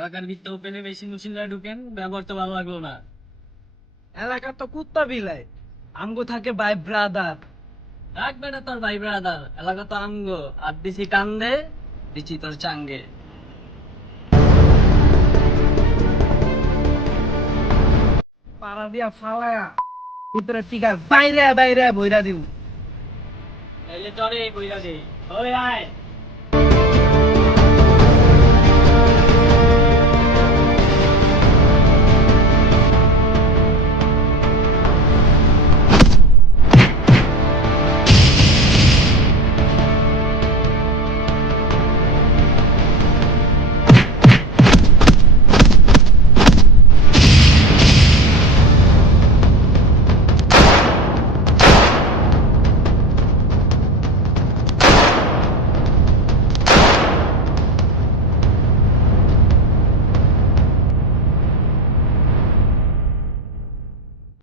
এলাকার ভিত্তি ওপেনে বেশি মুসলিমরা ঢুকেন, ব্যবহার তো ভালো লাগলো না। এলাকা তো কুত্তা বিলাই, আমগো থাকে ভাই ব্রাদার। রাখবে না তোর ভাই ব্রাদার, এলাকা তো আঙ্গ। আর দিছি কান্দে, দিছি তোর চাঙ্গে। পাড়া দিয়া ফালায়া ভিতরে টিকা বাইরে বাইরে বইরা দিউ। এই যে চরে বইরা দে, ওই আয়।